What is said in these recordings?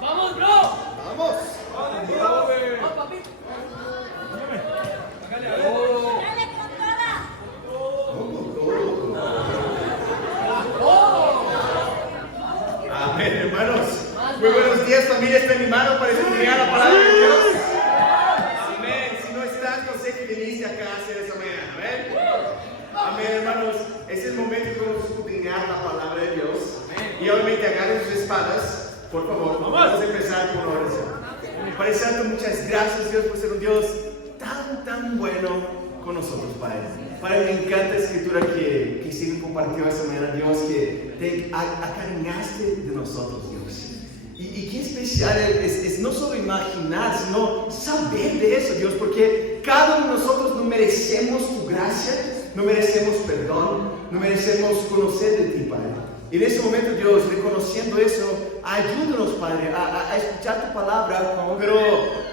¡Vamos, bro! ¡Vamos! ¡Vamos, papi! ¡Dale con toda! Amén, hermanos. Muy buenos días, familia. ¿Está animado para escudriñar la palabra de Dios? Amén. Si no estás, no sé qué viniste acá a hacer esta mañana. Amén. Amén, hermanos. Es el momento que vamos a escudriñar la palabra de Dios. Y obviamente agarren sus espadas. Por favor, vamos a empezar con una oración. Padre Santo, muchas gracias, Dios, por ser un Dios tan bueno con nosotros, Padre. Padre, me encanta la escritura que Steven compartió esta mañana, Dios, que te acariñaste de nosotros, Dios. Y qué especial es no solo imaginar, sino saber de eso, Dios, porque cada uno de nosotros no merecemos tu gracia, no merecemos perdón, no merecemos conocer de ti, Padre. Y en ese momento, Dios, reconociendo eso, ayúdanos, Padre, a escuchar tu palabra, pero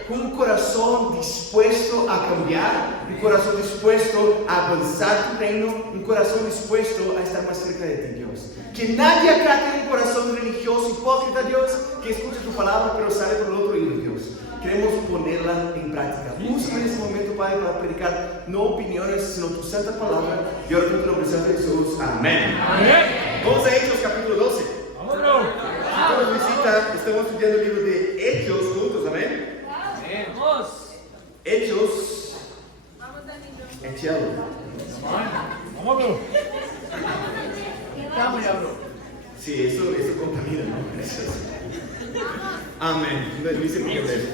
con un corazón dispuesto a cambiar, un corazón dispuesto a avanzar tu reino, un corazón dispuesto a estar más cerca de ti, Dios. Que nadie acá tenga un corazón religioso, hipócrita, Dios, que escuche tu palabra, pero sale por el otro oído, Dios. Queremos ponerla en práctica. Úsame en este momento, Padre, para predicar no opiniones, sino tu santa palabra. Y ahora en tu nombre, Santo Jesús. Amén. Amén. Vamos a Hechos capítulo 12. ¡Vamos, bro! Si nos visita, estamos estudiando el libro de Hechos juntos, amén. ¡Vamos! Hechos, Vamos, Danilo. Echelo. ¡Vamos, bro! Estamos ya, bro. Sí, eso contamina, ¿no? Amén. No hice mucho de eso,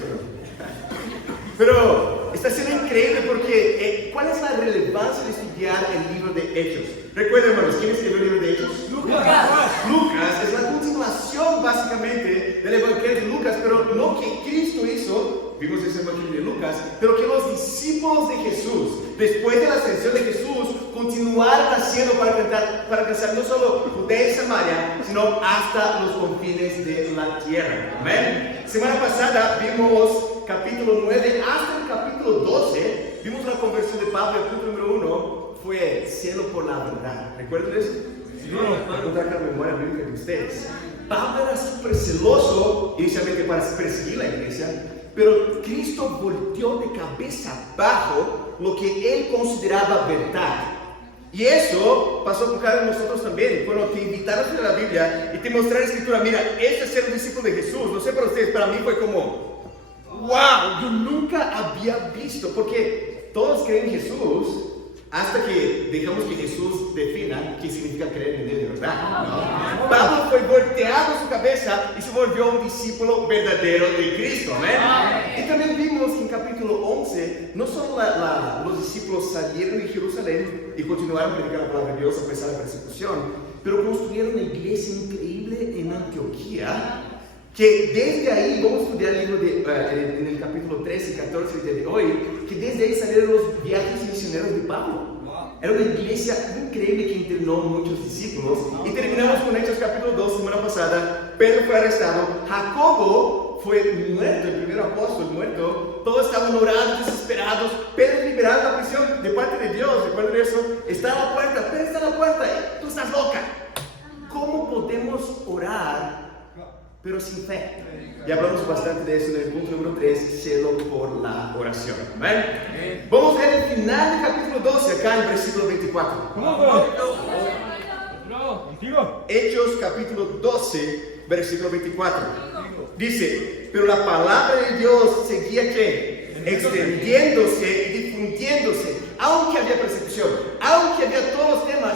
pero está siendo increíble porque ¿cuál es la relevancia de estudiar el libro de Hechos? Recuerden, hermanos, ¿quién escribió el libro de Hechos? Lucas es la continuación básicamente del Evangelio de Lucas, pero no que Cristo hizo, vimos ese Evangelio de Lucas, pero que los discípulos de Jesús, después de la ascensión de Jesús, continuaron haciendo para alcanzar no solo Judea y Samaria, sino hasta los confines de la tierra. Amén. Semana pasada vimos capítulo 9 hasta el capítulo 12, vimos la conversión de Pablo. El punto número 1 fue celo por la verdad. ¿Recuerdan eso? Sí, para contar con la memoria bíblica de ustedes. Pablo era súper celoso, inicialmente para perseguir la iglesia, pero Cristo volteó de cabeza abajo lo que él consideraba verdad. Y eso pasó con cada uno de nosotros también. Cuando te invitaron a la Biblia y te mostraron la escritura, mira, este es ser un discípulo de Jesús. No sé para ustedes, para mí fue como, wow, yo nunca había visto, porque todos creen en Jesús hasta que dejamos que Jesús defina qué significa creer en él de verdad, ¿no? Pablo fue volteado su cabeza y se volvió un discípulo verdadero de Cristo, ¿amén? Y también vimos que en capítulo 11, no solo los discípulos salieron de Jerusalén y continuaron predicando la palabra de Dios a pesar de la persecución, pero construyeron una iglesia increíble en Antioquía, que desde ahí, vamos a estudiar el libro en el capítulo 13 y 14 de hoy, que desde ahí salieron los viajes misioneros de Pablo. Era una iglesia increíble que internó muchos discípulos. Y terminamos con Hechos capítulo 2, semana pasada. Pedro fue arrestado, Jacobo fue muerto, el primer apóstol muerto. Todos estaban orando, desesperados. Pedro liberado de la prisión de parte de Dios. ¿Recuerdan eso? Está a la puerta, Pedro está a la puerta. Tú estás loca. ¿Cómo podemos orar pero sin fe? Ya hablamos bastante de eso en el punto número 3, celo por la oración. ¿Amén? Vamos a ver el final del capítulo 12, acá en el versículo 24. ¿Cómo, bro? Bro, contigo. Hechos capítulo 12, versículo 24. Dice, pero la palabra de Dios seguía ¿qué? Extendiéndose y difundiéndose, aunque había persecución, aunque había todos los temas.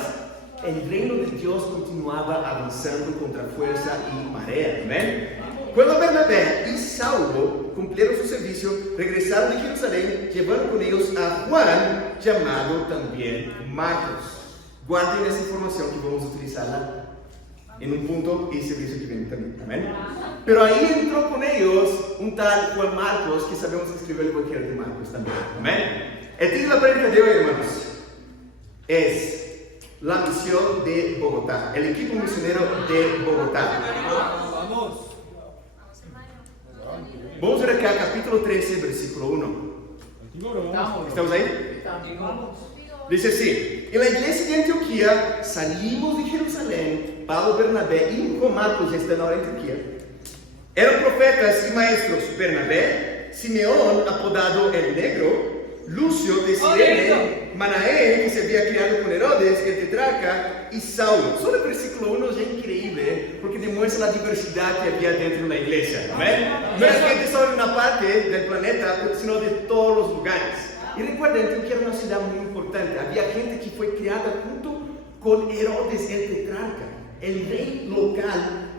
El reino de Dios continuaba avanzando contra fuerza y marea. ¿Amén? Cuando Bernabé y Saulo cumplieron su servicio, regresaron de Jerusalén, llevando con ellos a Juan, llamado también Marcos. Guarden esa información que vamos a utilizarla en un punto y servicio que viene también. ¿Amén? Pero ahí entró con ellos un tal Juan Marcos, que sabemos que escribió el Evangelio de Marcos también. ¿Amén? El título de la prédica de hoy, hermanos, es la misión de Bogotá, el equipo misionero de Bogotá. Vamos. Vamos a ver acá, capítulo 13, versículo 1. Contigo, bro. ¿Estamos ahí? Dice así: en la iglesia de Antioquía salimos de Jerusalén, Pablo, Bernabé y Juan Marcos están ahora en Antioquía. Eran profetas y maestros Bernabé, Simeón, apodado el Negro, Lucio de Cirene, Manaén, que se había criado con Herodes, el tetrarca, y Saulo. Solo el versículo 1 es increíble porque demuestra la diversidad que había dentro de la iglesia. ¿Ven? No es gente solo de una parte del planeta, sino de todos los lugares. Y recuerden, Antioquía era una ciudad muy importante. Había gente que fue criada junto con Herodes, el tetrarca, el rey local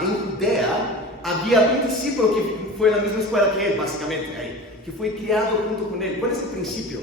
en Judea. Había un discípulo que fue a la misma escuela que él, básicamente, ahí, que fue criado junto con él. ¿Cuál es el principio?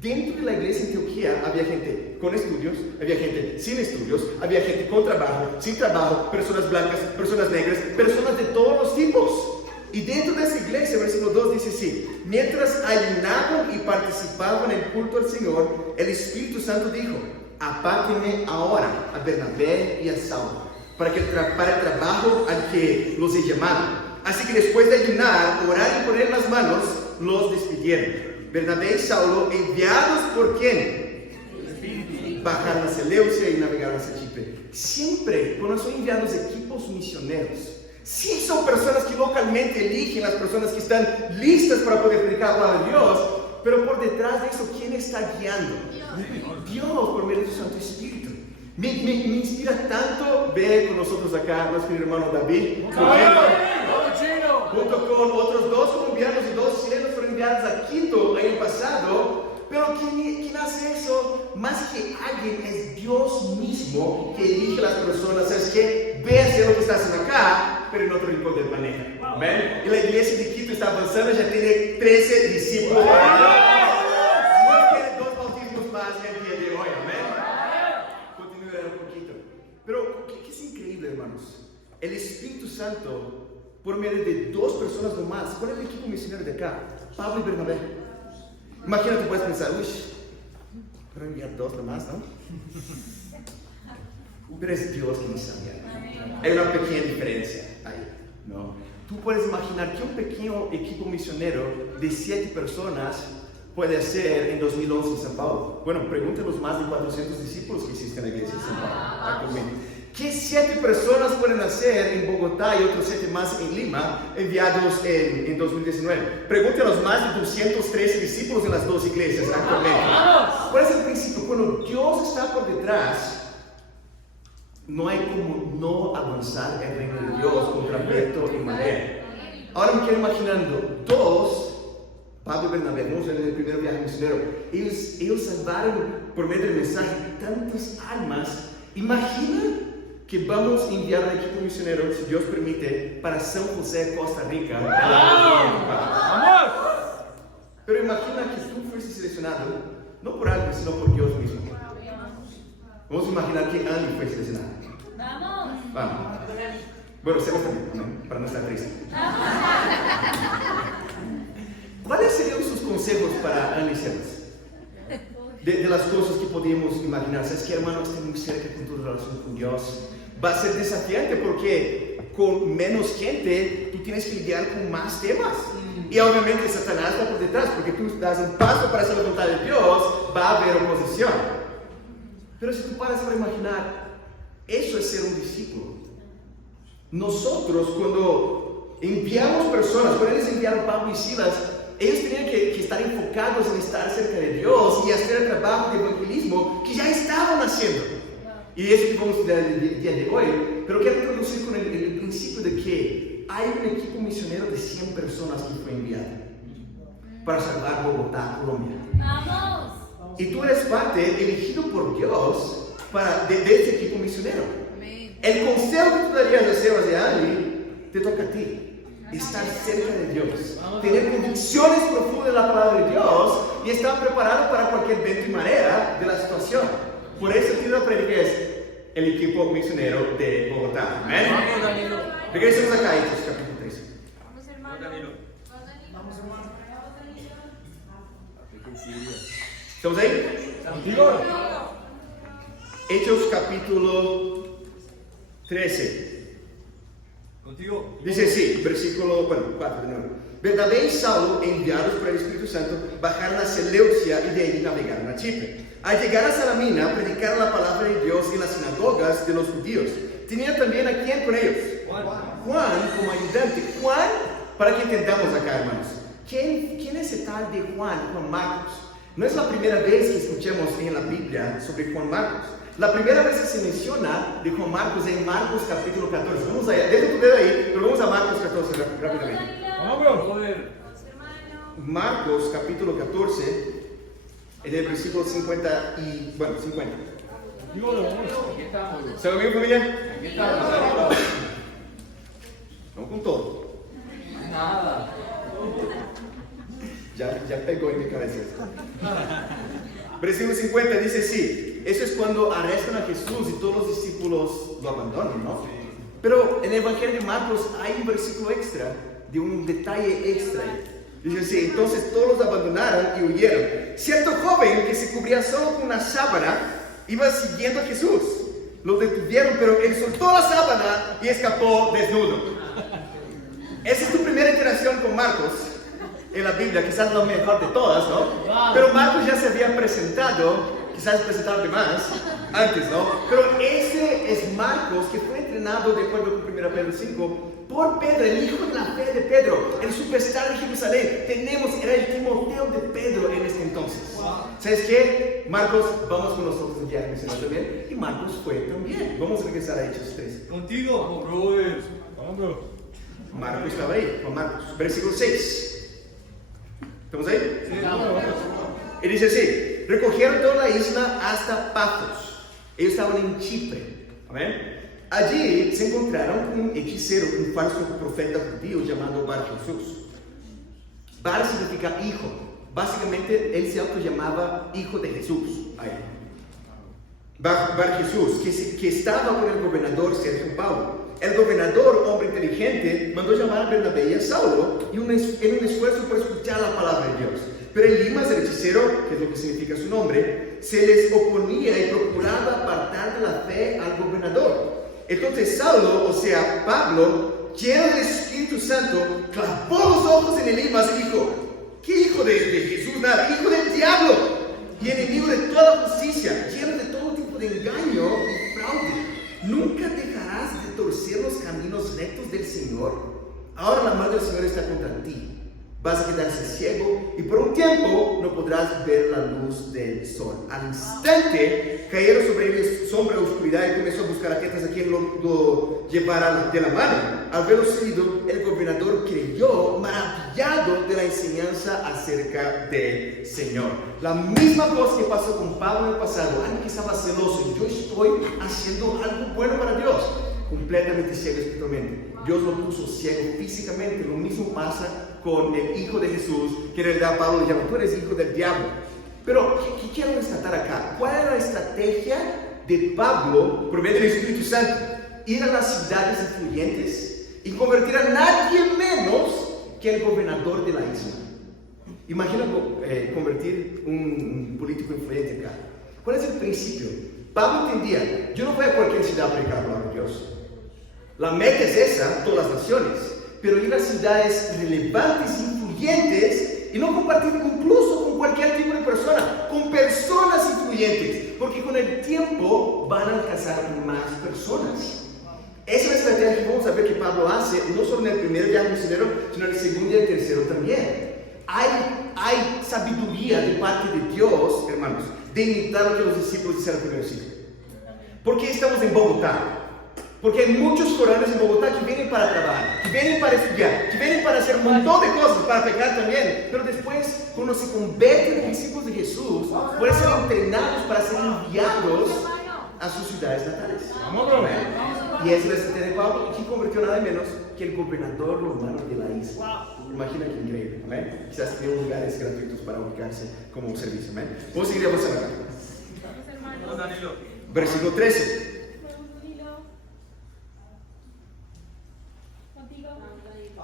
Dentro de la iglesia de Antioquía había gente con estudios, había gente sin estudios, había gente con trabajo, sin trabajo, personas blancas, personas negras, personas de todos los tipos. Y dentro de esa iglesia, versículo 2 dice así: mientras ayunaban y participaban en el culto al Señor, el Espíritu Santo dijo: apártenme ahora a Bernabé y a Saulo, para el trabajo al que los he llamado. Así que después de ayunar, orar y poner las manos, los despidieron. Bernabé y Saulo, enviados por ¿quién? Bajaron a Seleucia y navegaron hacia Chipre. Siempre, cuando son enviados equipos misioneros, sí son personas que localmente eligen las personas que están listas para poder predicar la palabra de Dios, pero por detrás de eso, ¿quién está guiando? Dios, por medio de su Santo Espíritu. Me inspira tanto ver con nosotros acá nuestro hermano David, junto con otros 2 colombianos y 2 chilenos fueron enviados a Quito el año pasado. Pero ¿quién hace eso? Más que alguien, es Dios mismo que elige a las personas. ¿Sabes qué? Ve a hacer lo que está haciendo acá, pero en otro rincón del planeta. ¿Ven? Y la iglesia de Quito está avanzando, ya tiene 13 discípulos. Dios quiere 2 bautismos más el día de hoy. Amén. Continúa un poquito. Pero, ¿qué es increíble, hermanos? El Espíritu Santo, por medio de 2 personas nomás. ¿Cuál es el equipo misionero de acá? Pablo y Bernabé. Imagínate, puedes pensar, uy, pero enviar 2 nomás, ¿no? Pero es Dios que nos envía. Hay una pequeña diferencia ahí, ¿no? Tú puedes imaginar que un pequeño equipo misionero de 7 personas puede hacer en 2011 en São Paulo. Bueno, pregúntale a los más de 400 discípulos que existen en la iglesia de São Paulo actualmente. ¿Qué 7 personas pueden hacer en Bogotá y otros 7 más en Lima, enviados en 2019? Pregúntale a los más de 213 discípulos en las 2 iglesias actualmente. ¿Cuál es el principio? Cuando Dios está por detrás, no hay como no avanzar el reino de Dios contra viento y marea. Ahora me quedo imaginando 2, Pablo y Bernabé, en el primer viaje misionero, ellos salvaron por medio del mensaje tantas almas. Imagina que vamos a enviar un equipo misionero, si Dios permite, para San José, Costa Rica. ¡Vamos! Pero imagina que tú fuiste seleccionado, no por alguien, sino por Dios mismo. Vamos a imaginar que Andy fue seleccionado. Vamos. Bueno, Sebas también, ¿no? Para no estar triste. ¿Cuáles serían sus consejos para Andy y Sebas? De las cosas que podíamos imaginar. ¿Sabes qué, hermano? Estar muy cerca con tu relación con Dios. Va a ser desafiante porque con menos gente tú tienes que lidiar con más temas. Y obviamente Satanás está por detrás, porque tú das un paso para hacer la voluntad de Dios, va a haber oposición. Pero si tú paras para imaginar, eso es ser un discípulo. Nosotros, cuando enviamos personas, cuando ellos enviaron Pablo y Silas, ellos tenían que estar enfocados en estar cerca de Dios y hacer el trabajo de evangelismo que ya estaban haciendo. Y eso que vamos a estudiar el día de hoy. Pero quiero introducir con el principio de que hay un equipo misionero de 100 personas que fue enviado para salvar Bogotá, Colombia. ¡Vamos! Y tú eres parte, elegido por Dios de este equipo misionero. El consejo que tú darías a Sebas y a Ali te toca a ti. Estar cerca de Dios, tener convicciones profundas de la palabra de Dios y estar preparado para cualquier viento y marea de la situación. Por eso el título de la predica es el equipo misionero de Bogotá. ¿Amén? Regresemos acá a Hechos capítulo 3. Vamos, hermano. Vamos, hermano. ¿Estamos ahí? Contigo. Hechos capítulo 13. Contigo. Dice así, versículo 4 de nuevo. Bernabé y Saulo, enviados por el Espíritu Santo, bajaron a Seleucia y de allí navegaron a Chipre. Al llegar a Salamina, predicaron la palabra de Dios en las sinagogas de los judíos. Tenían también a quién con ellos, Juan como ayudante. Juan, para que entendamos acá, hermanos, ¿quién es el tal de Juan Marcos? No es la primera vez que escuchemos en la Biblia sobre Juan Marcos. La primera vez que se menciona de Juan Marcos es en Marcos capítulo 14. Vamos allá, deja tu dedo ahí, pero vamos a Marcos 14 rápidamente. Marcos capítulo 14, en el versículo 50 y, bueno, 50. ¿Está bien, familia? No con todo. Nada. Ya pegó en mi cabeza. Versículo 50 dice sí, eso es cuando arrestan a Jesús y todos los discípulos lo abandonan, ¿no? Pero en el Evangelio de Marcos hay un versículo extra, de un detalle extra. Dice así, entonces todos los abandonaron y huyeron. Cierto joven que se cubría solo con una sábana iba siguiendo a Jesús. Lo detuvieron, pero él soltó la sábana y escapó desnudo. Esa es tu primera interacción con Marcos en la Biblia, quizás la mejor de todas, ¿no? Pero Marcos ya se había presentado, quizás presentado de más antes, ¿no? Pero ese es Marcos, que fue entrenado, de acuerdo con 1 Pedro 5, por Pedro, el hijo de la fe de Pedro, el superstar de Jerusalén. Era el Timoteo de Pedro en ese entonces. ¿Sabes qué? Marcos, vamos con nosotros el viaje misionero también, y Marcos fue también. Vamos a regresar a Hechos 3. Contigo, brother. Marcos estaba ahí, con Marcos. Versículo 6. ¿Estamos ahí? Sí. Y dice así, recogieron toda la isla hasta Pafos. Ellos estaban en Chipre. ¿Amén? Allí se encontraron con un hechicero, un falso profeta judío llamado Bar Jesús. Bar significa hijo. Básicamente él se autollamaba hijo de Jesús. Ahí. Bar Jesús, que estaba con el gobernador Sergio Paulo. El gobernador, hombre inteligente, mandó llamar a Bernabé y a Saulo en un esfuerzo por escuchar la palabra de Dios. Pero Elimas, el hechicero, que es lo que significa su nombre, se les oponía y procuraba apartar de la fe al gobernador. Entonces Saulo, o sea, Pablo, lleno del Espíritu Santo, clavó los ojos en Elimas y dijo: ¿qué hijo de Jesús? Nada, hijo del diablo y enemigo de toda justicia, lleno de todo tipo de engaño y fraude. ¿Nunca dejarás de torcer los caminos rectos del Señor? Ahora la mano del Señor está contra ti. Vas a quedarse ciego y por un tiempo no podrás ver la luz del sol. Al instante cayeron sobre ellos sombra y oscuridad y comenzó a buscar a quien lo llevara de la mano. Al verlo seguido, el gobernador creyó, maravillado de la enseñanza acerca del Señor. La misma cosa que pasó con Pablo en el pasado. Alguien que estaba celoso y yo estoy haciendo algo bueno para Dios. Completamente ciego espiritualmente. Dios lo puso ciego físicamente. Lo mismo pasa con el hijo de Jesús, que en realidad Pablo le llama: tú eres hijo del diablo. Pero, ¿qué quiero destacar acá? ¿Cuál era la estrategia de Pablo por medio del Espíritu Santo? Ir a las ciudades influyentes y convertir a nadie menos que el gobernador de la isla. Imagina convertir un político influyente acá. ¿Cuál es el principio? Pablo entendía: yo no voy a cualquier ciudad a predicar la palabra de Dios. La meta es esa, todas las naciones. Pero ir a ciudades relevantes, influyentes, y no compartir incluso con cualquier tipo de persona, con personas influyentes, porque con el tiempo van a alcanzar más personas. Esa es la estrategia que vamos a ver que Pablo hace, no solo en el primer viaje misionero, sino en el segundo y el tercero también. Hay sabiduría de parte de Dios, hermanos, de imitar lo que los discípulos hicieron al primer siglo. ¿Por qué estamos en Bogotá? Porque hay muchos foráneos en Bogotá que vienen para trabajar, que vienen para estudiar, que vienen para hacer un montón de cosas, para pecar también. Pero después, cuando se convierten en discípulos de Jesús, pueden ser entrenados para ser enviados a sus ciudades natales. Y esa es la estrategia de Pablo, que convirtió nada menos que el gobernador romano de la isla. Imagina que increíble. ¿Amén? Quizás tiene lugares gratuitos para ubicarse como un servicio. ¿Amén? Vamos a seguir avanzando acá. Versículo 13.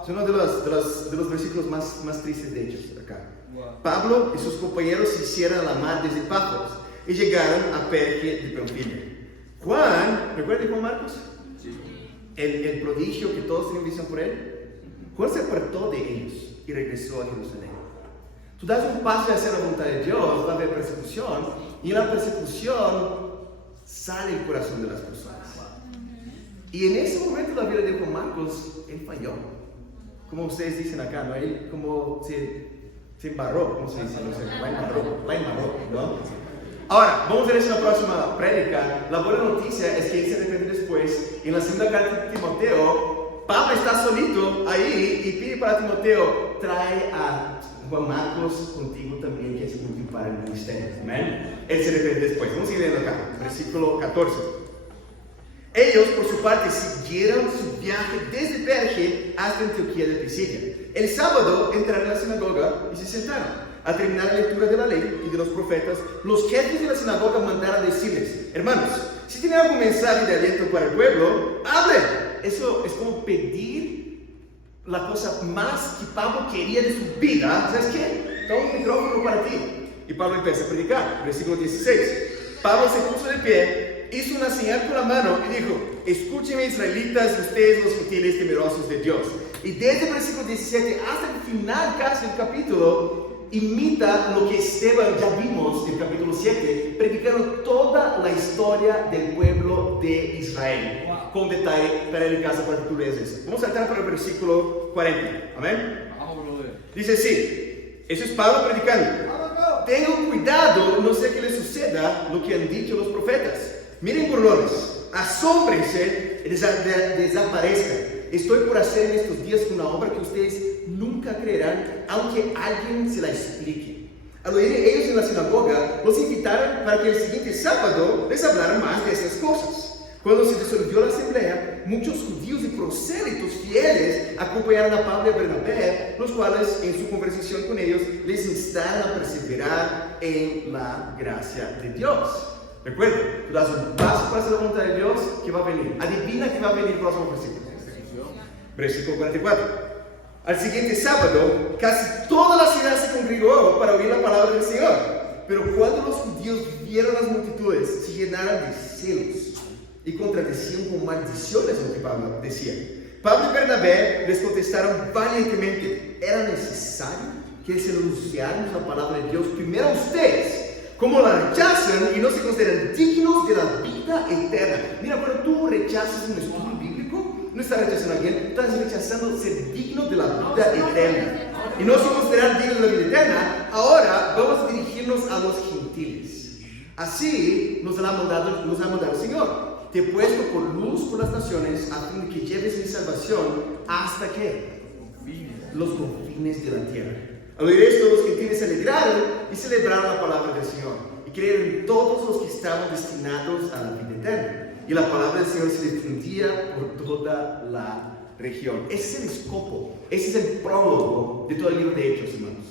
Es uno de los versículos más tristes de ellos acá. Pablo y sus compañeros se hicieron a la mar desde Pafos y llegaron a Perge de Panfilia. Juan, ¿recuerdan Juan Marcos? Sí. El prodigio que todos tenían visión por él. Juan se apartó de ellos y regresó a Jerusalén. Tú das un paso de hacer la voluntad de Dios, va a haber persecución, y en la persecución sale el corazón de las personas. Y en ese momento la vida de Juan Marcos, él falló. Como ustedes dicen acá, ¿no? Él como se embarró, ¿cómo se dice? No sé, la embarró, ¿no? Ahora, vamos a ver en la próxima prédica. La buena noticia es que él se arrepiente después. En la segunda carta de Timoteo, Pablo está solito ahí y pide para Timoteo, trae a Juan Marcos contigo también, que es útil para el ministerio. Amén. Él se arrepiente después. Vamos a ir viendo acá, versículo 14. Ellos, por su parte, siguieron su viaje desde Perge hasta Antioquía de Pisidia. El sábado entraron a la sinagoga y se sentaron. Al terminar la lectura de la ley y de los profetas, los jefes de la sinagoga mandaron decirles: hermanos, si tienen algún mensaje de aliento para el pueblo, hablen. Eso es como pedir la cosa más que Pablo quería de su vida. ¿Sabes qué? Toma un micrófono para ti. Y Pablo empieza a predicar. Versículo 16. Pablo se puso de pie, hizo una señal con la mano y dijo: escúchenme, israelitas, ustedes los gentiles temerosos de Dios. Y desde el versículo 17 hasta el final casi del capítulo, imita lo que Esteban ya vimos en el capítulo 7, predicando toda la historia del pueblo de Israel. Con detalle, para ir en casa para que tú leas eso. Vamos a saltar para el versículo 40. Amén. Dice así, eso es Pablo predicando. Tengan cuidado, no sé qué les suceda lo que han dicho los profetas. Miren, burlones, asómbrense, desaparezcan. Estoy por hacer en estos días una obra que ustedes nunca creerán, aunque alguien se la explique. Al oír ellos en la sinagoga, los invitaron para que el siguiente sábado les hablaran más de esas cosas. Cuando se disolvió la asamblea, muchos judíos y prosélitos fieles acompañaron a Pablo y a Bernabé, los cuales en su conversación con ellos les instaron a perseverar en la gracia de Dios. Recuerda, tú das un paso para hacer la voluntad de Dios, ¿qué va a venir? Adivina qué va a venir el próximo versículo. Versículo 44. Al siguiente sábado, casi toda la ciudad se congregó para oír la palabra del Señor. Pero cuando los judíos vieron las multitudes, se llenaron de celos y contradecían con maldiciones lo que Pablo decía. Pablo y Bernabé les contestaron valientemente: era necesario que se anunciáramos la palabra de Dios primero a ustedes. Como la rechazan y no se consideran dignos de la vida eterna. Mira, cuando tú rechazas un estudio bíblico, no estás rechazando a alguien, estás rechazando ser digno de la vida eterna. Y no se consideran dignos de la vida eterna. Ahora vamos a dirigirnos a los gentiles. Así nos ha mandado el Señor. Te he puesto por luz por las naciones, a fin de que lleves mi salvación hasta que los confines de la tierra. Al oír esto, los gentiles se alegraron y celebraron la palabra del Señor, y creyeron en todos los que estaban destinados a la vida eterna. Y la palabra del Señor se difundía por toda la región. Ese es el escopo, ese es el prólogo de todo el libro de Hechos, hermanos.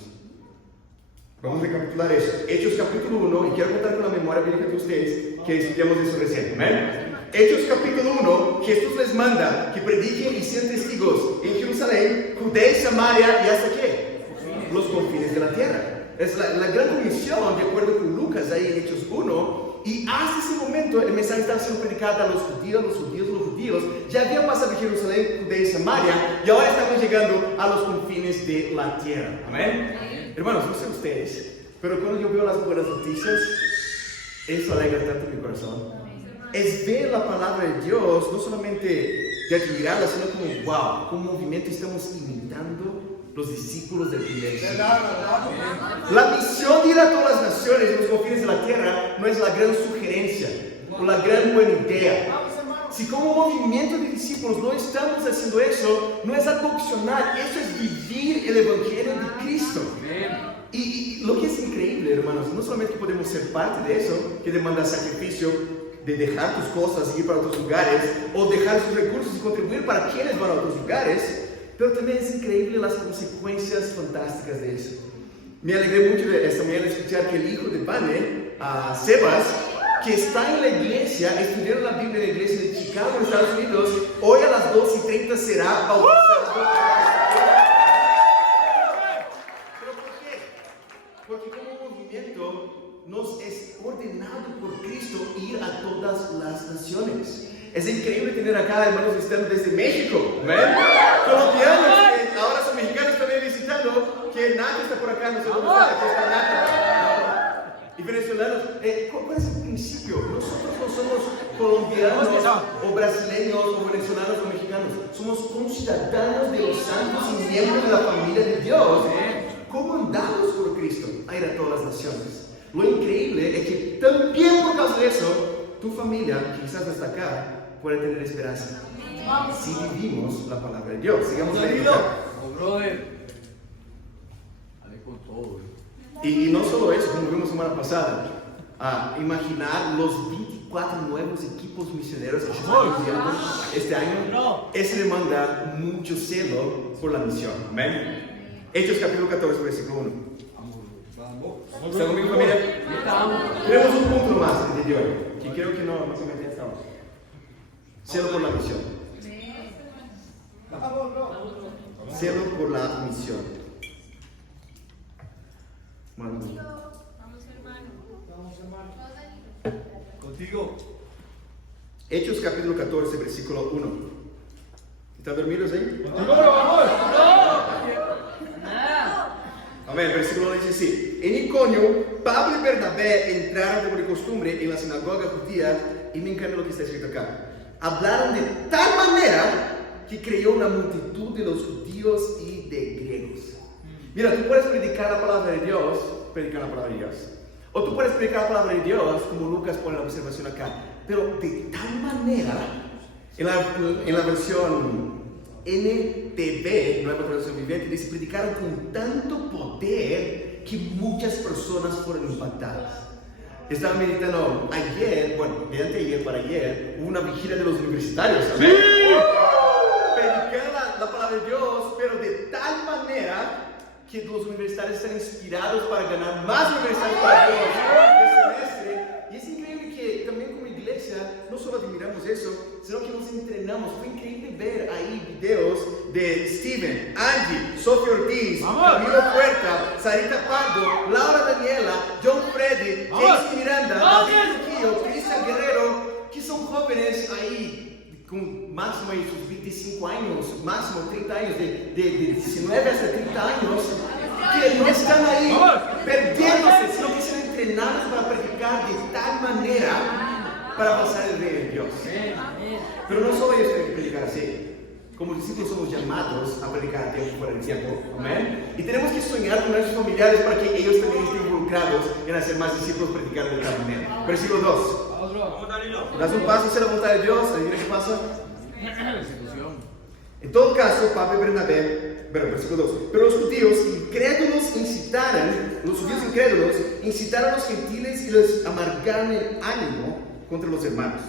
Vamos a recapitular eso. Hechos capítulo 1, y quiero contar con la memoria bíblica de ustedes que estudiamos eso recién. ¿Amén? Hechos capítulo 1, Jesús les manda que prediquen y sean testigos en Jerusalén, Judea y Samaria, y hasta qué? Los confines de la tierra. Es la gran comisión, de acuerdo con Lucas, ahí en Hechos 1. Y hasta ese momento el mensaje estaba siendo predicado a los judíos. Ya habían pasado de Jerusalén, Judea y Samaria, y ahora estamos llegando a los confines de la tierra. Amén. Hermanos, no sé ustedes, pero cuando yo veo las buenas noticias, eso alegra tanto mi corazón. Es ver la palabra de Dios, no solamente de admirarla, sino como, wow, con movimiento estamos imitando los discípulos del primer siglo. La misión de ir a todas las naciones en los confines de la tierra no es la gran sugerencia o la gran buena idea. Si como movimiento de discípulos no estamos haciendo eso, no es algo opcional, eso es vivir el Evangelio de Cristo. Y lo que es increíble, hermanos, no solamente podemos ser parte de eso, que demanda sacrificio, de dejar tus cosas y ir para otros lugares, o dejar sus recursos y contribuir para quienes van a otros lugares, pero también es increíble las consecuencias fantásticas de eso. Me alegré mucho esta mañana escuchar que el hijo de Vane, Sebas, que está en la iglesia, estudiando la Biblia en la iglesia de Chicago, en Estados Unidos, hoy a las 2:30 será bautizado. ¿Pero por qué? Porque como movimiento nos es ordenado por Cristo ir a todas las naciones. Es increíble tener acá hermanos visitando desde México, ¿ven? Colombianos que ahora son mexicanos también visitando, que Nata está por acá, no sé dónde está, aquí está Nata. Y venezolanos, ¿cuál es el principio? Nosotros no somos colombianos cubanos, o brasileños, o venezolanos, o mexicanos. Somos conciudadanos de los santos y miembros de la familia de Dios. ¿Cómo andamos por Cristo? A ir a todas las naciones. Lo increíble es que también por causa de eso, tu familia, que quizás no está acá, puede tener esperanza. Si vivimos la palabra de Dios. Sigamos leyendo. Y no solo eso, como vimos semana pasada, imaginar los 24 nuevos equipos misioneros que se están enviando este año, eso demanda mucho celo por la misión. Amén. Hechos capítulo 14, versículo 1. ¿Está conmigo, familia? Tenemos un punto más de hoy, que creo que no comenté hasta ahora. Celo por la misión. Celo por la misión. Vamos, hermano. Contigo. Hechos capítulo 14, versículo 1. ¿Están dormidos ahí? Contigo, vamos. Amén, el versículo dice así: en Iconio, Pablo y Bernabé entraron como de costumbre en la sinagoga judía, y me encanta lo que está escrito acá. Hablaron de tal manera que creyó una multitud de los judíos y de griegos. Mira, tú puedes predicar la palabra de Dios, o tú puedes predicar la palabra de Dios, como Lucas pone la observación acá, pero de tal manera, en la versión NTV, Nueva Traducción Viviente, dice: predicaron con tanto poder que muchas personas fueron impactadas. Estaba meditando ayer, de anteayer para ayer, hubo una vigilia de los universitarios. ¿Sabes? ¡Sí! Predicaron la palabra de Dios, pero de tal manera que los universitarios están inspirados para ganar más universitarios para Dios este semestre. Y es increíble que también como iglesia no solo admiramos eso, sino que nos entrenamos. Fue increíble ver ahí videos de Steven, Angie, Sofía Ortiz, Camilo Puerta, Sarita Pardo, Laura Daniela, John Freddy, Jason Miranda, David Trujillo, Cristian Guerrero, que son jóvenes ahí con máximo ahí sus 25 años, máximo 30 años, de 19 hasta 30 años, que no están ahí perdiéndose, sino que están entrenados para predicar de tal manera para pasar el reino de Dios. Pero no solo ellos tienen que predicar así. Como discípulos somos llamados a predicar a tiempo fuera del tiempo. Amén. Y tenemos que soñar con nuestros familiares para que ellos también estén involucrados en hacer más discípulos predicar de tal manera. Versículo 2. Das un paso hacia la voluntad de Dios. ¿Adivina qué pasa? En todo caso, Pablo y Bernabé, versículo 2. Pero los judíos incrédulos incitaron a los gentiles y les amargaron el ánimo contra los hermanos.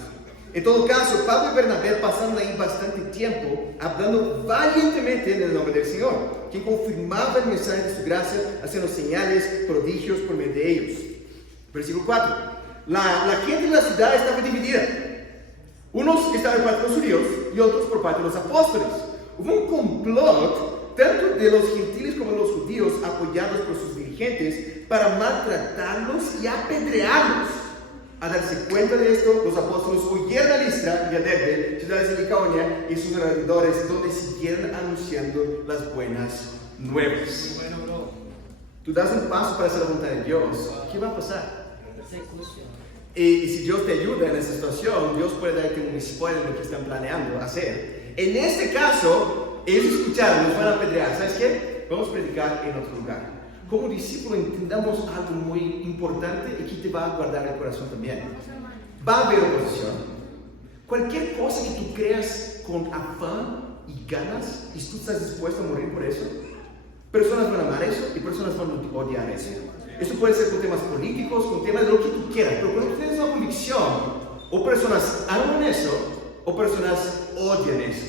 En todo caso, Pablo y Bernabé pasaron ahí bastante tiempo hablando valientemente en el nombre del Señor, quien confirmaba el mensaje de su gracia, haciendo señales, prodigios por medio de ellos. Versículo 4. La gente de la ciudad estaba dividida. Unos estaban por parte de los judíos y otros por parte de los apóstoles. Hubo un complot, tanto de los gentiles como de los judíos, apoyados por sus dirigentes, para maltratarlos y apedrearlos. Al darse cuenta de esto, los apóstoles huyeron a Listra y a Derbe, ciudades de Licaonia y sus alrededores, donde siguieron anunciando las buenas nuevas. Tú das un paso para hacer la voluntad de Dios, ¿qué va a pasar? Y si Dios te ayuda en esa situación, Dios puede darte un spoiler de lo que están planeando hacer. En este caso, ellos escucharon, nos van a apedrear. ¿Sabes qué? Vamos a predicar en otro lugar. Como discípulo entendamos algo muy importante y que te va a guardar el corazón también. Va a haber oposición. Cualquier cosa que tú creas con afán y ganas y tú estás dispuesto a morir por eso, personas van a amar eso y personas van a odiar eso. Eso puede ser con temas políticos, con temas de lo que tú quieras, pero cuando tú tienes una convicción, o personas aman eso o personas odian eso.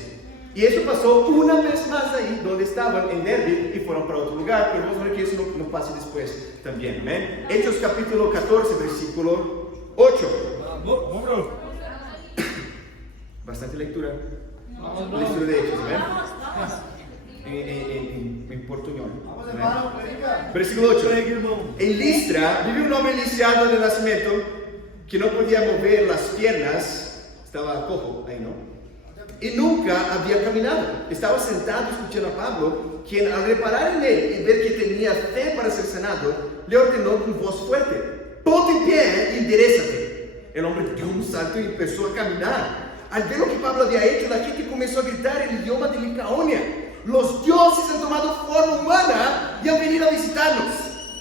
Y eso pasó una vez más ahí donde estaban en Derbe y fueron para otro lugar, pero vamos a ver que eso no pase después también. ¿Ven? Hechos capítulo 14, versículo 8. Bastante lectura. Lectura de Hechos, ¿ven? En portuñol. Versículo 8. En Listra vivió un hombre lisiado de nacimiento que no podía mover las piernas, estaba cojo ahí, ¿no? Y nunca había caminado. Estaba sentado escuchando a Pablo, quien al reparar en él y ver que tenía fe para ser sanado, le ordenó con voz fuerte: ponte en pie y enderezate. El hombre dio un salto y empezó a caminar. Al ver lo que Pablo había hecho, la gente comenzó a gritar en el idioma de Licaonia: los dioses han tomado forma humana y han venido a visitarnos.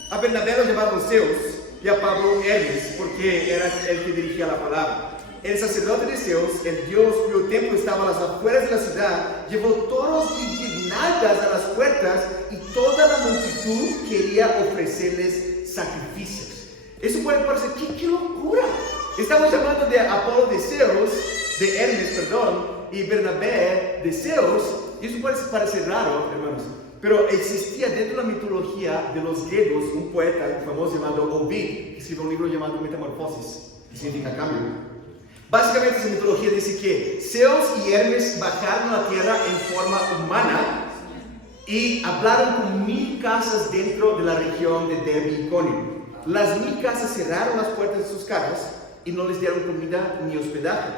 A Bernabé lo llamaban Zeus y a Pablo Hermes, porque era el que dirigía la palabra. El sacerdote de Zeus, el dios cuyo templo estaba a las afueras de la ciudad, llevó toros y guirnaldas a las puertas y toda la multitud quería ofrecerles sacrificios. Eso puede parecer, ¡qué locura! Estamos hablando de Apolo de Zeus, de Hermes, perdón, y Bernabé de Zeus, y eso puede parecer raro, hermanos, pero existía dentro de la mitología de los griegos un poeta famoso llamado Ovid, que escribió un libro llamado Metamorfosis, que significa cambio. Básicamente esa mitología dice que Zeus y Hermes bajaron a la tierra en forma humana y hablaron con 1000 casas dentro de la región de Derbe y Iconio. Las 1000 casas cerraron las puertas de sus caras y no les dieron comida ni hospedaje.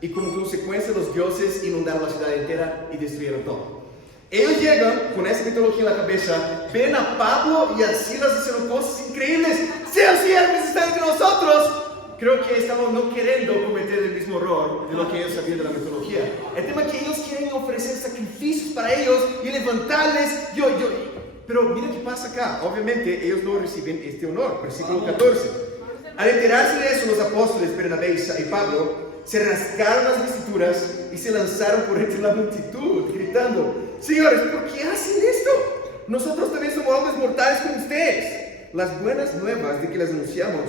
Y como consecuencia los dioses inundaron la ciudad entera y destruyeron todo. Ellos llegan con esa mitología en la cabeza, ven a Pablo y a Silas haciendo cosas increíbles. Zeus y Hermes están entre nosotros. Creo que estamos no queriendo cometer el mismo error de lo que ellos sabían de la mitología. El tema es que ellos quieren ofrecer sacrificios para ellos y levantarles. Pero mira qué pasa acá. Obviamente ellos no reciben este honor. Versículo 14. Al enterarse de eso, los apóstoles Bernabé y Pablo se rasgaron las vestiduras y se lanzaron por entre la multitud, gritando: señores, ¿por qué hacen esto? Nosotros también somos hombres mortales como ustedes. Las buenas nuevas de que las anunciamos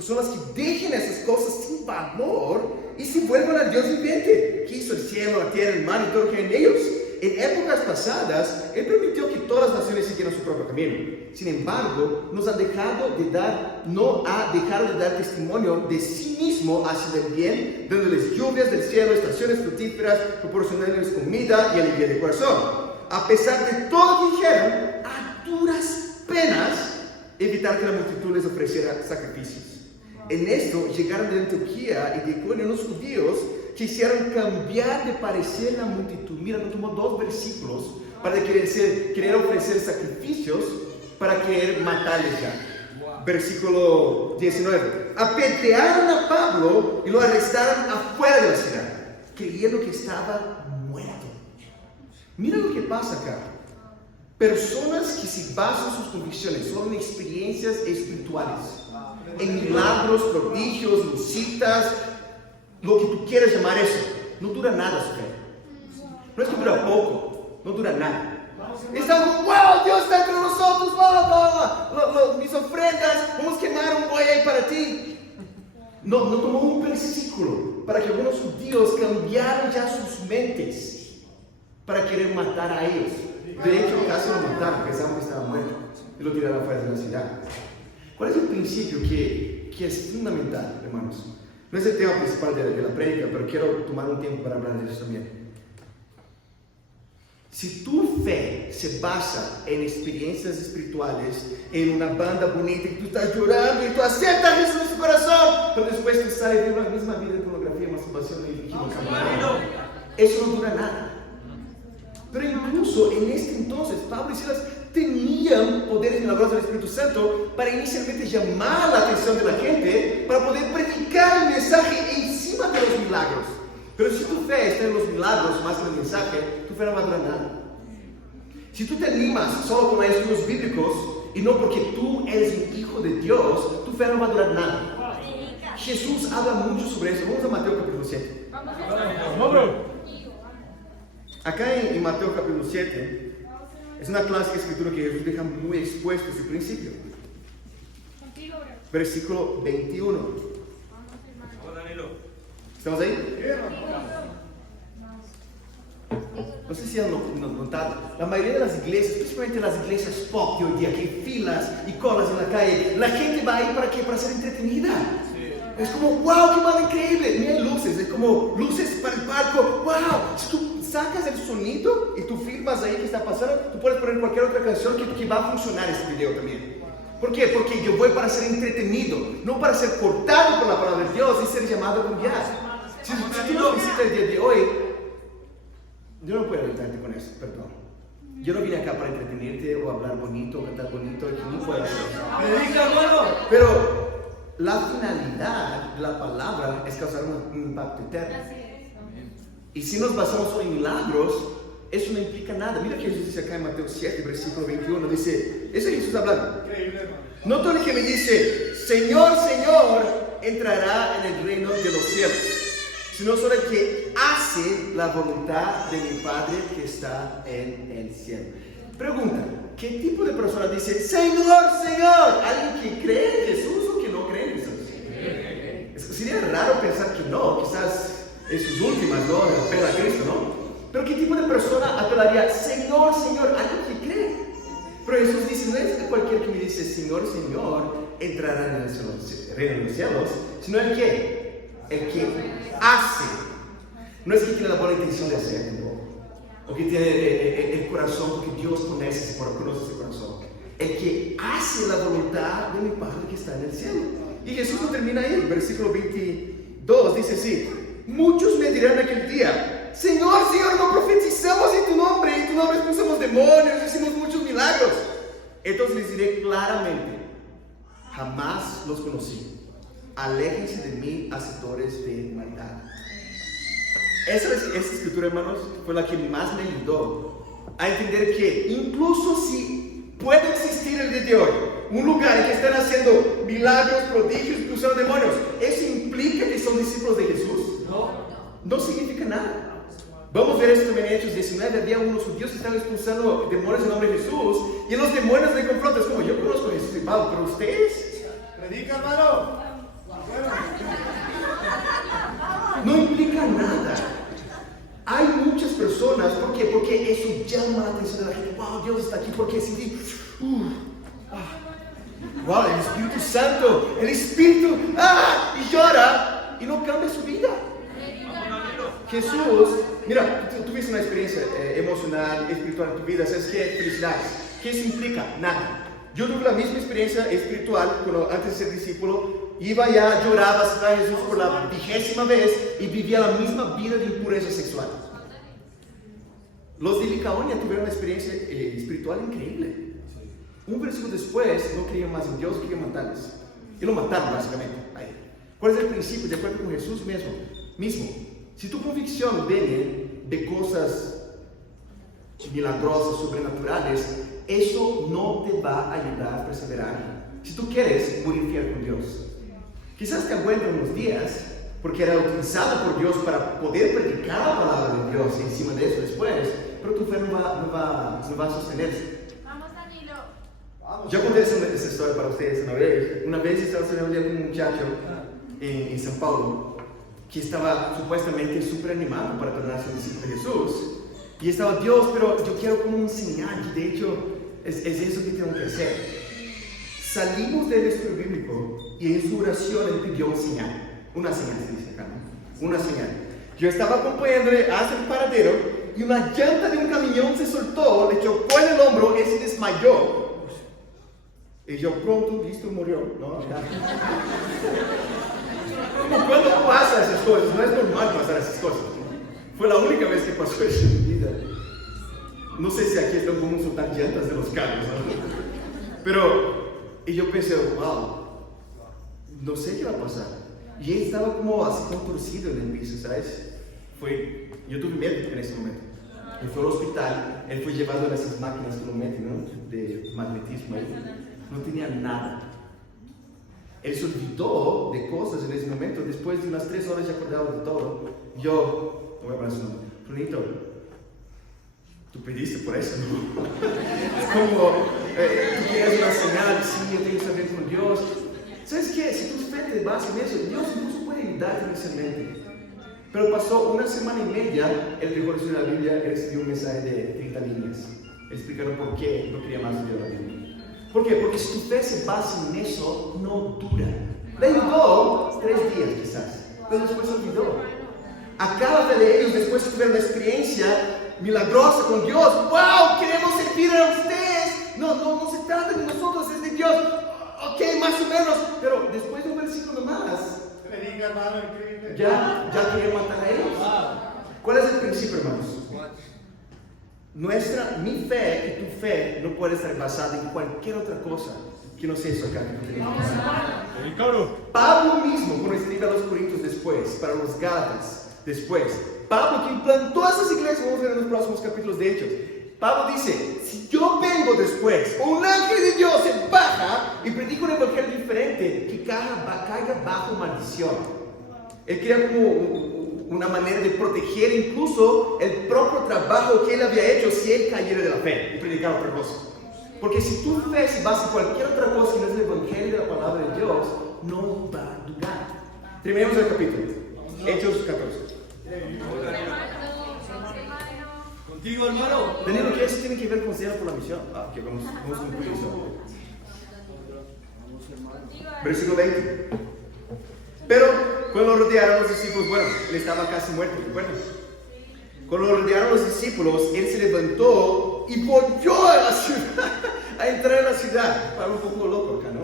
son las que dejen esas cosas sin valor y se vuelvan al Dios viviente, que hizo el cielo, la tierra, el mar y todo lo que hay en ellos. En épocas pasadas, Él permitió que todas las naciones siguieran su propio camino. Sin embargo, no ha dejado de dar testimonio de sí mismo hacia el bien, dándoles lluvias del cielo, estaciones fructíferas, proporcionándoles comida y alivio de corazón. A pesar de todo lo que dijeron, a duras penas evitar que la multitud les ofreciera sacrificios. En esto llegaron de Antioquía y de Iconio unos judíos que hicieron cambiar de parecer la multitud. Mira, no tomó 2 versículos para querer ofrecer sacrificios, para querer matarles ya. Versículo 19. Apedrearon a Pablo y lo arrestaron afuera de la ciudad, creyendo que estaba muerto. Mira lo que pasa acá. Personas que se basan sus convicciones solo en experiencias espirituales, en milagros, prodigios, lucitas, lo que tú quieras llamar eso, no dura nada su fe. No es que dura poco, no dura nada. Estamos, wow, Dios está entre nosotros, mis ofrendas, vamos a quemar un buey ahí para ti. No tomó un versículo para que algunos judíos cambiaran ya sus mentes para querer matar a ellos. De hecho, casi lo mataron, pensaban que estaba muerto y lo tiraron fuera de la ciudad. ¿Cuál es el principio que es fundamental, hermanos? No es el tema principal de la prédica, pero quiero tomar un tiempo para hablar de eso también. Si tu fe se basa en experiencias espirituales, en una banda bonita y tú estás llorando y tú aceptas a Jesús en tu corazón, pero después tú sales de la misma vida de pornografía, masturbación y eso no dura nada. Pero incluso en este entonces, Pablo y Silas tenían poderes milagrosos del Espíritu Santo para inicialmente llamar la atención de la gente, para poder predicar el mensaje encima de los milagros. Pero si tu fe está en los milagros más que en el mensaje, tu fe no va a durar nada. Si tú te animas solo con estudios bíblicos y no porque tú eres un hijo de Dios, tu fe no va a durar nada. Jesús habla mucho sobre eso. Vamos a Mateo capítulo 7. Acá en Mateo capítulo 7 es una clásica escritura que Jesús deja muy expuesto desde el principio. Versículo 21. ¿Estamos ahí? No sé si han notado, la mayoría de las iglesias, principalmente las iglesias pop de hoy día, que hay filas y colas en la calle, la gente va ahí ¿para qué? Para ser entretenida. Es como, wow, qué mal increíble. Mira luces, es como luces para el palco. Wow, si tú sacas el sonido y tú filmas ahí que está pasando, tú puedes poner cualquier otra canción que va a funcionar este video también. ¿Por qué? Porque yo voy para ser entretenido, no para ser cortado por la palabra de Dios y ser llamado a cambiar. Si tú no visitas el día de hoy, yo no puedo ayudarte con eso, perdón. Yo no vine acá para entretenerte o hablar bonito o cantar bonito, y no puedo hacer eso. Pero la finalidad de la palabra es causar un impacto eterno. Así es. Y si nos basamos solo en milagros, eso no implica nada. Mira que Jesús dice acá en Mateo 7, versículo 21, dice, eso es Jesús hablando. Increíble, hermano. No todo el que me dice, Señor, Señor, entrará en el reino de los cielos, sino solo el que hace la voluntad de mi Padre que está en el cielo. Pregunta, ¿qué tipo de persona dice, Señor, Señor? ¿Alguien que cree en Jesús o que no cree en Jesús? Sería raro pensar que no, quizás en sus últimas, ¿no? Apela a Cristo, ¿no? Pero ¿qué tipo de persona apelaría, Señor, Señor? Alguien que cree. Pero Jesús dice, no es cualquier que me dice, Señor, Señor, entrará en el reino de los cielos, sino el que hace. No es que tiene la buena intención de hacer, ¿no? O que tiene el corazón, porque Dios conoce ese corazón. El que hace la voluntad de mi Padre que está en el cielo. Y Jesús no termina ahí, el versículo 22 dice así, muchos me dirán aquel día, Señor, Señor, no profetizamos en tu nombre expulsamos demonios, hicimos muchos milagros. Entonces les diré claramente, jamás los conocí. Aléjense de mí, hacedores de maldad. Esta escritura, hermanos, fue la que más me ayudó a entender que incluso si puede existir el día de hoy un lugar en que están haciendo milagros, prodigios, expulsando demonios, eso implica que son discípulos de Jesús. No significa nada. Vamos a ver esto también en Hechos 19. Había unos judíos que estaban expulsando demonios en nombre de Jesús, y los demonios le confrontan. Es como, yo conozco a Jesús y Pablo, pero ustedes Predica, hermano. no implica nada. Hay muchas personas, ¿por qué? Porque eso llama la atención de la gente. Wow, Dios está aquí, porque así, wow, el Espíritu Santo, el Espíritu, y llora, y no cambia su vida. Jesús, mira, tú tuviste una experiencia emocional, espiritual en tu vida, ¿sabes qué? Felicidades. ¿Qué eso implica? Nada. Yo tuve la misma experiencia espiritual cuando antes de ser discípulo, iba allá, lloraba, acercaba a Jesús por la 20ª vez y vivía la misma vida de impureza sexual. Los de Licaonia tuvieron una experiencia espiritual increíble. Un versículo después no creían más en Dios, querían matarles. Y lo mataron básicamente. Ahí. ¿Cuál es el principio? De acuerdo con Jesús mismo. Si tu convicción viene de cosas milagrosas, sobrenaturales, eso no te va a ayudar a perseverar. Si tú quieres morir fiel con Dios, quizás te aguanten unos días, porque era utilizado por Dios para poder predicar la palabra de Dios, y encima de eso después, pero tu fe no va a sostenerse. Vamos, Danilo. Yo conté esa historia para ustedes una vez estaba hablando con un muchacho en São Paulo, que estaba supuestamente súper animado para tornarse un discípulo de Jesús, y estaba, Dios, pero yo quiero como un señal, de hecho es eso que tengo que hacer. Salimos del estudio bíblico y en su oración él pidió una señal, se dice acá, ¿no? Una señal. Yo estaba acompañándole hacia el paradero y una llanta de un camión se soltó, le chocó en el hombro, él se desmayó. Y yo pronto, listo, murió, ¿no? Como cuando pasa esas cosas, no es normal pasar esas cosas, ¿no? Fue la única vez que pasó eso en mi vida. No sé si aquí están como soltar llantas de los carros, ¿no? Pero, y yo pensé, wow, no sé qué va a pasar. Y él estaba como así contorcido en el piso, ¿sabes? Yo tuve miedo en ese momento. Él fue al hospital, él fue llevado a esas máquinas que lo meten, ¿no? De magnetismo ahí. No tenía nada. Él se olvidó de cosas en ese momento. Después de unas 3 horas ya acordaba de todo. Yo, no voy a hablar su nombre, Brunito, tú pediste por eso, ¿no? Es como, tú quieres una señal, sí, yo tengo que saber con Dios. ¿Sabes qué? Si tu fe te basas en eso, Dios incluso puede ayudarte inicialmente. Pero pasó una semana y media, él dejó de estudiar la Biblia, él recibió un mensaje de 30 líneas. Explicaron por qué no quería más estudiar la Biblia. ¿Por qué? Porque si tu fe se basa en eso, no dura. Le ayudó 3 días quizás, pero después se olvidó. A cada uno de ellos, después de tener una experiencia milagrosa con Dios, ¡wow! Queremos servir a ustedes. No se trata de nosotros, es de Dios. Ok, más o menos, pero después de un versículo más, Predica, hermano, increíble. ya querían matar a ellos. ¿Cuál es el principio, hermanos? Mi fe y tu fe no puede estar basada en cualquier otra cosa ¿Quién no sé eso acá? Pablo mismo, cuando escribe a los Corintios después, para los Gálatas después, Pablo que implantó esas iglesias, vamos a ver en los próximos capítulos de Hechos, Pablo dice, si yo vengo después, un ángel de Dios se baja y predica un evangelio diferente, que caiga bajo maldición. Él quería como una manera de proteger incluso el propio trabajo que él había hecho si él cayera de la fe y predicara otra cosa. Porque si tu fe se basa en cualquier otra cosa que no es el evangelio de la palabra de Dios, no va a durar. Terminemos el capítulo. Hechos 14. Contigo, hermano. Danilo, ¿qué eso tiene que ver con ser por la misión? Que vamos a concluir eso. Versículo 20. Pero cuando lo rodearon los discípulos, bueno, él estaba casi muerto, ¿recuerdan? Cuando lo rodearon los discípulos, él se levantó y volvió a la ciudad, a entrar en la ciudad. Para un poco loco acá, ¿no?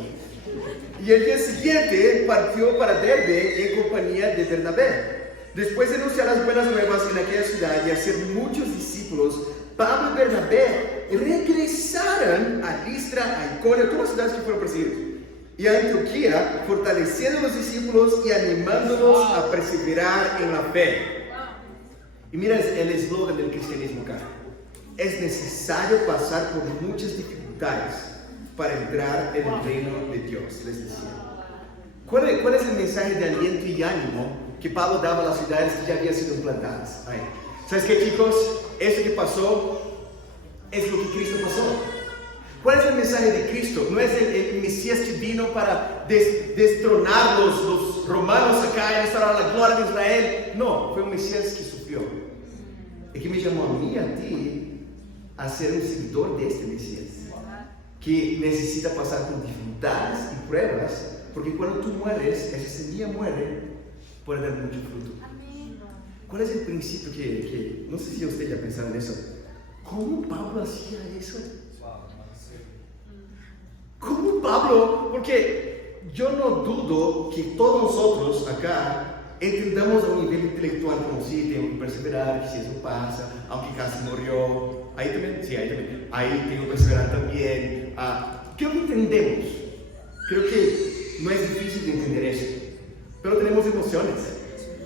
Y el día siguiente partió para Derbe en compañía de Bernabé. Después de anunciar las buenas nuevas en aquella ciudad y hacer muchos discípulos, Pablo y Bernabé regresaron a Listra, a Iconio, todas las ciudades que fueron perseguidas, y a Antioquía, fortaleciendo a los discípulos y animándolos a perseverar en la fe. Y mira el eslogan del cristianismo acá. Es necesario pasar por muchas dificultades para entrar en el reino de Dios, les decía. ¿Cuál es el mensaje de aliento y ánimo que Pablo daba a las ciudades que ya habían sido implantadas? Ahí. ¿Sabes qué, chicos? Esto que pasó es lo que Cristo pasó. ¿Cuál es el mensaje de Cristo? No es el Mesías que vino para destronar los romanos acá y restaurar la gloria de Israel. No, fue un Mesías que sufrió. Es que me llamó a mí y a ti a ser un seguidor de este Mesías, que necesita pasar por dificultades y pruebas, porque cuando tú mueres, esa semilla muere, puede dar mucho fruto. ¿Cuál es el principio que no sé si usted ya pensaba en eso? ¿Cómo Pablo hacía eso? ¿Cómo Pablo? Porque yo no dudo que todos nosotros acá entendamos a un nivel intelectual como si tengo que perseverar, que si eso pasa, aunque casi murió. Ahí también, sí, ahí también. Ahí tengo que perseverar también. Creo que entendemos. Creo que no es difícil de entender eso. Pero tenemos emociones,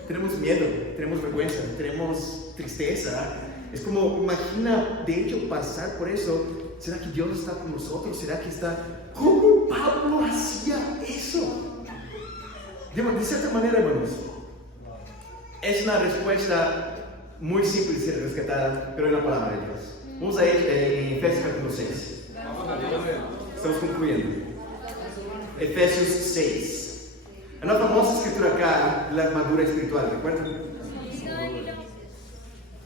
tenemos miedo, tenemos vergüenza, tenemos tristeza. Es como, imagina, de hecho, pasar por eso. ¿Será que Dios está con nosotros? ¿Será que está? ¿Cómo Pablo hacía eso? De cierta manera, hermanos, es una respuesta muy simple de ser rescatada, pero en la palabra de Dios. Vamos a ir en Efesios capítulo 6. Estamos concluyendo. Efesios 6. Una famosa escritura acá, la armadura espiritual, ¿recuerdan?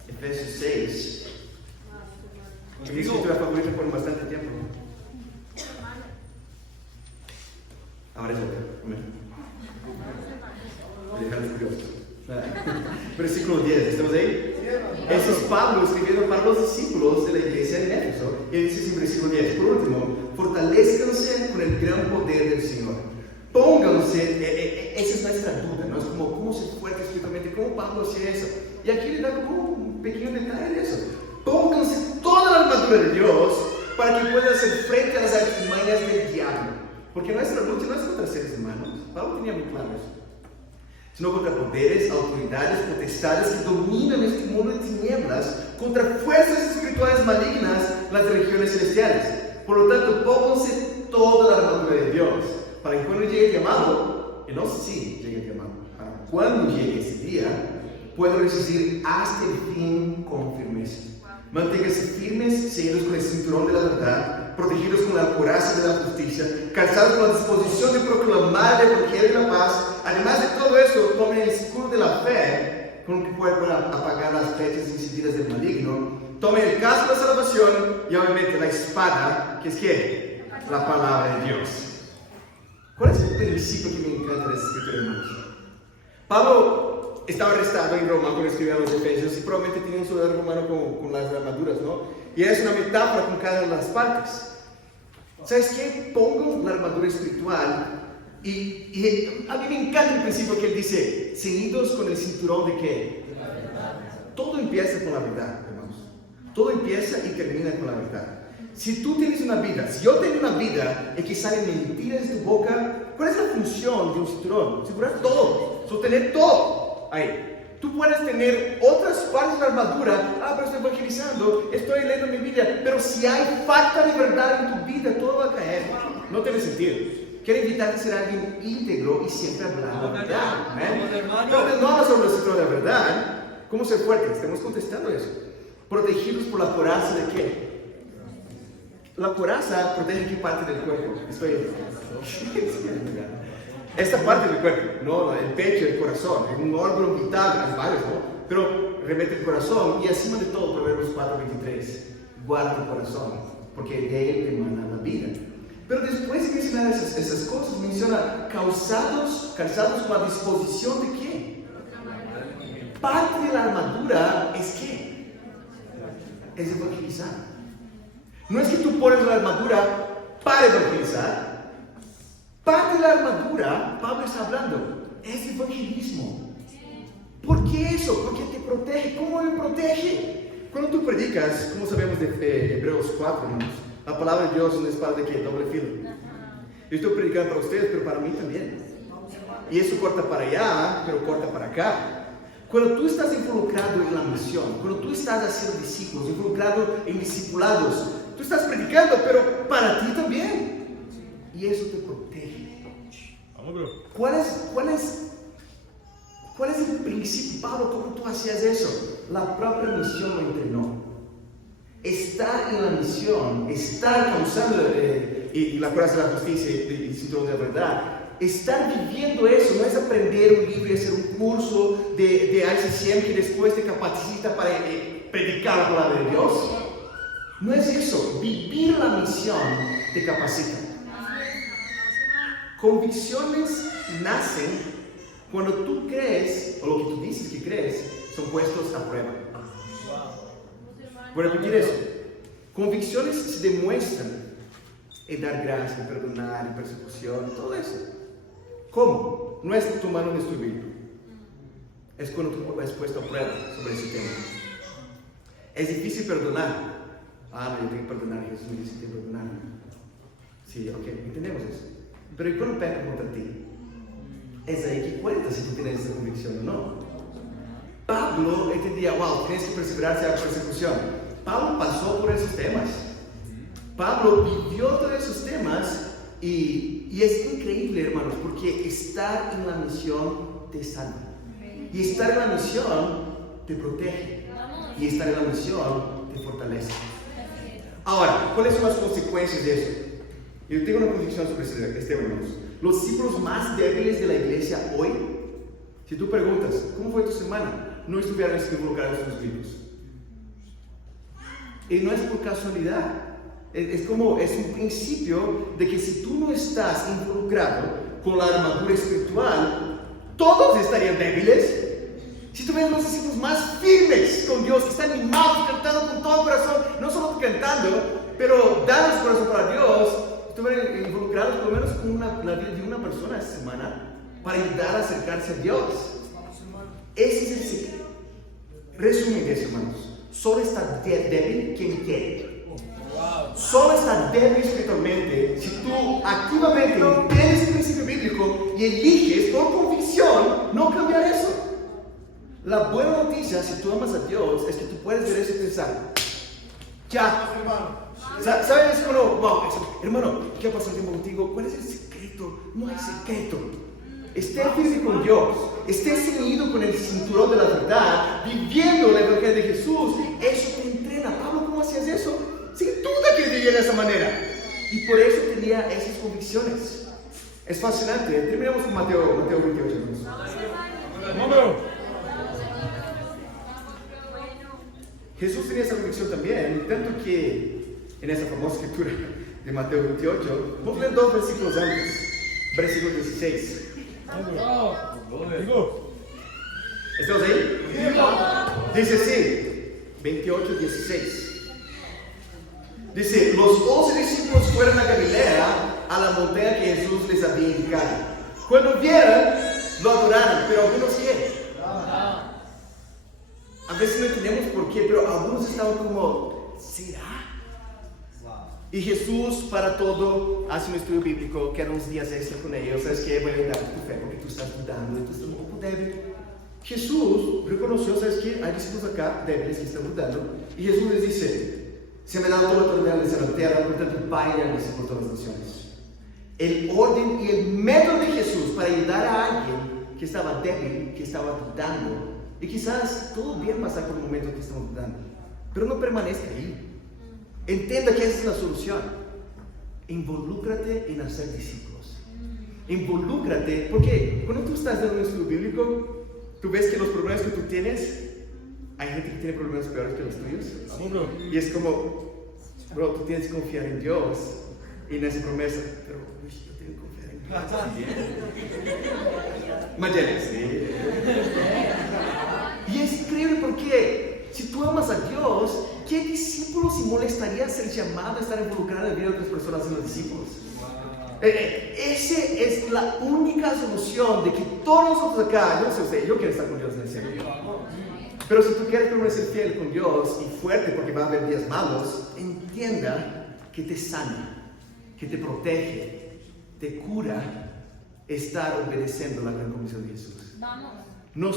Efesios 6. Es mi escritura favorita por bastante tiempo. Ahora es otra. Me dejaron curioso. Versículo 10, ¿estamos ahí? Ese es Pablo escribiendo para los discípulos de la iglesia en Éfeso. Y dice en versículo 10, por último, fortalezcanse con el gran poder del Señor. Pónganse, esa es nuestra duda, ¿no? Es como, ¿cómo ser fuerte espiritualmente? ¿Cómo Pablo hacía eso? Y aquí le da como un pequeño detalle de eso. Pónganse toda la armadura de Dios para que puedan hacer frente a las artimañas del diablo. Porque nuestra lucha no es contra seres humanos. Pablo tenía muy claro eso. Sino contra poderes, autoridades, potestades que dominan este mundo de tinieblas, contra fuerzas espirituales malignas, las regiones celestiales. Por lo tanto, pónganse toda la armadura de Dios para que cuando llegue el llamado, que no sé si llegue el llamado, para cuando llegue ese día, puedan resistir hasta el fin con firmeza. Manténganse firmes, ceñidos con el cinturón de la verdad, protegidos con la coraza de la justicia, calzados con la disposición de proclamar el evangelio de la paz. Además de todo eso, tomen el escudo de la fe, con el que pueden apagar las flechas incididas del maligno. Tomen el casco de la salvación y obviamente la espada, que es ¿qué? La palabra de Dios. ¿Cuál es el principio que me encanta de esta escritura, hermanos? Pablo estaba arrestado en Roma cuando escribía a los Efesios y probablemente tenía un soldado romano con las armaduras, ¿no? Y es una metáfora con cada una de las partes. ¿Sabes qué? Pongo la armadura espiritual y a mí me encanta el principio que él dice, ceñidos con el cinturón de ¿qué? Todo empieza con la verdad, hermanos. Todo empieza y termina con la verdad. Si tú tienes una vida, si yo tengo una vida en que salen mentiras de tu boca, ¿cuál es la función de un cinturón? Asegurar todo, sostener todo ahí. Tú puedes tener otras partes de la armadura, pero estoy evangelizando, estoy leyendo mi Biblia, pero si hay falta de verdad en tu vida, todo va a caer. No tiene sentido. Quiero invitarte a ser alguien íntegro y siempre hablar la verdad. Pero no hablas sobre el centro de la verdad. ¿Cómo ser fuerte? Estamos contestando eso. Protegidos por la coraza de qué? La coraza protege qué parte del cuerpo. Esta parte del cuerpo, no el pecho, el corazón, es un órgano vital, hay varios, ¿no? Pero remete el corazón y encima de todo, Proverbios 4:23, guarda tu corazón, porque de él emana la vida. Pero después de mencionar esas cosas, menciona calzados con la disposición de qué? Parte de la armadura es qué? Es evangelizar. No es que tú pones la armadura para evangelizar. Parte de la armadura, Pablo está hablando, es evangelismo. ¿Por qué eso? Porque te protege. ¿Cómo me protege? Cuando tú predicas, como sabemos de Hebreos 4, hermanos, la palabra de Dios es una espada de ¿qué? Doble filo. Yo estoy predicando para ustedes, pero para mí también. Y eso corta para allá, pero corta para acá. Cuando tú estás involucrado en la misión, cuando tú estás haciendo discípulos, involucrado en discipulados, tú estás predicando, pero para ti también. Y eso te protege. ¿Cuál es el principio, Pablo? ¿Cómo tú hacías eso? La propia misión lo entrenó. Estar en la misión, estar causando, y la coraza de la justicia y el cinturón de la verdad, estar viviendo eso, no es aprender un libro y hacer un curso de ICCM que después te capacita para predicar la palabra de Dios. No es eso, vivir la misión te capacita. Convicciones nacen cuando tú crees, o lo que tú dices que crees, son puestos a prueba. Voy a repetir eso. Convicciones se demuestran en dar gracia, en perdonar, en persecución, todo eso. ¿Cómo? No es tu mano en tu Biblia. Es cuando tú es puesto a prueba sobre ese tema. Es difícil perdonar. No, yo tengo que perdonar. Jesús me dice que perdonar. Sí, ok, entendemos eso. Pero ¿y cuando peca contra ti? Es ahí que cuenta si tú tienes esa convicción o no. Pablo entendía, tienes que perseverar si hay persecución. Pablo pasó por esos temas. Pablo vivió todos esos temas y es increíble, hermanos, porque estar en la misión te salva. Y estar en la misión te protege. Y estar en la misión te fortalece. Ahora, ¿cuáles son las consecuencias de eso? Yo tengo una convicción sobre este, hermanos. Los discípulos más débiles de la iglesia hoy, si tú preguntas, ¿cómo fue tu semana? No estuvieron involucrados en los libros. Y no es por casualidad. Es un principio de que si tú no estás involucrado con la armadura espiritual, todos estarían débiles. Si tú ves los discípulos más firmes con Dios, que están animados, cantando con todo el corazón, no solo cantando, pero dando su corazón para Dios, estuvieron involucrados por lo menos con la vida de una persona esta semana para ayudar a acercarse a Dios. Ese es el secreto. Resumen de eso, hermanos. Solo está débil quien quiere. Solo está débil espiritualmente si tú activamente entiendes el principio bíblico y eliges por convicción no cambiar eso. La buena noticia, si tú amas a Dios, es que tú puedes ver eso y pensar, ya, ¿sabes? Hermano, ¿qué ha pasado tiempo contigo? ¿Cuál es el secreto? No hay secreto. Esté firme con Dios, esté ceñido con el cinturón de la verdad, viviendo el evangelio de Jesús. Eso te entrena. Pablo, ¿cómo hacías eso? Sin duda que vivía de esa manera. Y por eso tenía esas convicciones. Es fascinante. Terminamos con Mateo 28. Jesús tenía esa convicción también, tanto que en esa famosa escritura de Mateo 28, vamos a leer 2 versículos antes, versículo 16. ¿Estamos ahí? Dice así, 28, 16. Dice, los 11 discípulos fueron a Galilea, a la montaña que Jesús les había indicado. Cuando vieron, lo adoraron, pero algunos ¿qué? A veces no entendemos por qué, pero algunos estaban como, ¿será? Y Jesús, para todo, hace un estudio bíblico, queda unos días extra con ellos. ¿Sabes qué? Voy a ayudar tu fe porque tú estás dudando y tú estás un poco débil. Jesús reconoció, ¿sabes qué? Hay discípulos acá débiles que están dudando. Y Jesús les dice: se me ha dado toda la autoridad en la tierra, por tanto, vayan por todas las naciones. El orden y el método de Jesús para ayudar a alguien que estaba débil, que estaba dudando. Y quizás todo bien pasa por un momento que estamos dudando, pero no permanezca ahí. Entienda que esa es la solución. Involúcrate en hacer discípulos. Involúcrate, porque cuando tú estás en un estudio bíblico, tú ves que los problemas que tú tienes, hay gente que tiene problemas peores que los tuyos. Y es como, bro, tú tienes que confiar en Dios y en esa promesa. Pero, uy, yo tengo que confiar en Dios. Mayeli, sí. Y es increíble porque si tú amas a Dios, ¿qué discípulo se molestaría ser llamado a estar involucrado en la vida de otras personas en los discípulos? Esa es la única solución de que todos nosotros acá, yo no sé usted, yo quiero estar con Dios en el cielo. Pero si tú quieres permanecer fiel con Dios y fuerte porque va a haber días malos, entienda que te sana, que te protege, te cura estar obedeciendo la gran comisión de Jesús. Vamos. Nos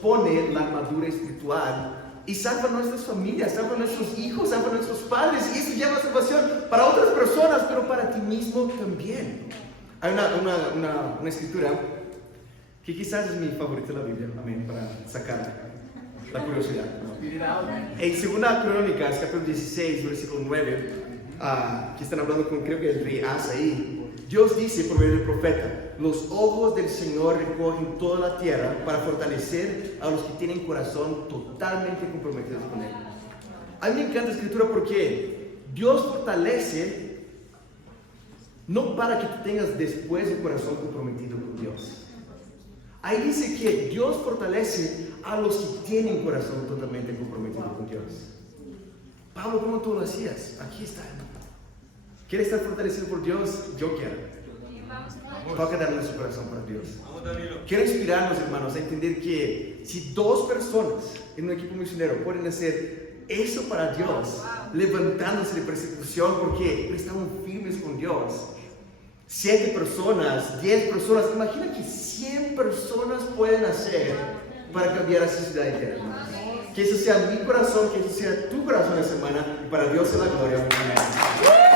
pone la armadura espiritual y salva a nuestras familias, salva a nuestros hijos, salva a nuestros padres, y eso lleva salvación para otras personas, pero para ti mismo también. Hay una escritura que quizás es mi favorita de la Biblia, amén, para sacar la curiosidad. En 2 Crónicas, capítulo 16, versículo 9, que están hablando con, creo que el rey Asa ahí, Dios dice por medio del profeta: los ojos del Señor recogen toda la tierra para fortalecer a los que tienen corazón totalmente comprometidos con Él. A mí me encanta la escritura porque Dios fortalece no para que tú tengas después un corazón comprometido con Dios. Ahí dice que Dios fortalece a los que tienen corazón totalmente comprometido con Dios. Pablo, ¿cómo tú lo hacías? Aquí está. ¿Quieres estar fortalecido por Dios? Yo quiero. Toca darle su corazón para Dios. Quiero inspirarnos, hermanos, a entender que si 2 personas en un equipo misionero pueden hacer eso para Dios, levantándose de persecución porque estaban firmes con Dios, 7 personas, 10 personas, imagina que 100 personas pueden hacer para cambiar a su ciudad entera. Que eso sea mi corazón, que eso sea tu corazón esta semana, y para Dios sea la gloria. Amén.